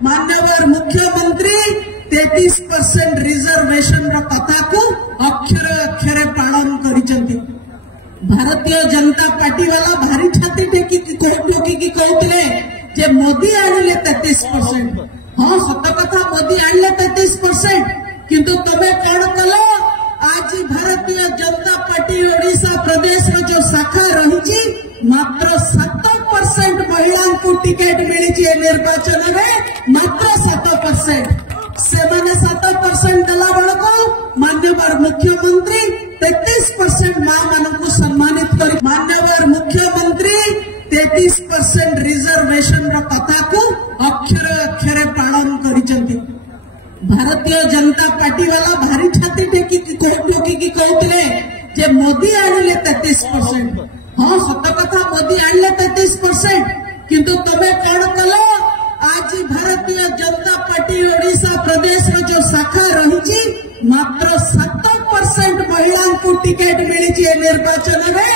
मान्यवर मुख्यमंत्री 33% रिजर्वेशन कथा को अक्षर अक्षर पालन करिसेंती। भारतीय जनता पार्टी वाला भारी छाती टेकी कहते जे मोदी आनिले 33%। हाँ सत कथा मोदी आनिले 33%, किंतु तबे कौन कल आज भारतीय जनता पार्टी ओडिशा प्रदेश जो शाखा रही मात्र 7% महिला को टिकेट मिली निर्वाचन में, मात्र 7%। से 7% देला बेल को मान्यवर मुख्यमंत्री 33% मां मान को सम्मानित कर, मान्यवर मुख्यमंत्री 33% रिजर्वेशन कथा को अक्षर अक्षर पालन करिसेंती। भारतीय जनता पार्टी वाला भारी छाती टेकी कहते जे मोदी आनिले 33%। हाँ सत कथा मोदी आनिले 33%, किंतु तबे कौन कल आज भारतीय जनता पार्टी ओडिशा प्रदेश जो शाखा रही मात्र 7% महिला को टिकेट मिली निर्वाचन में,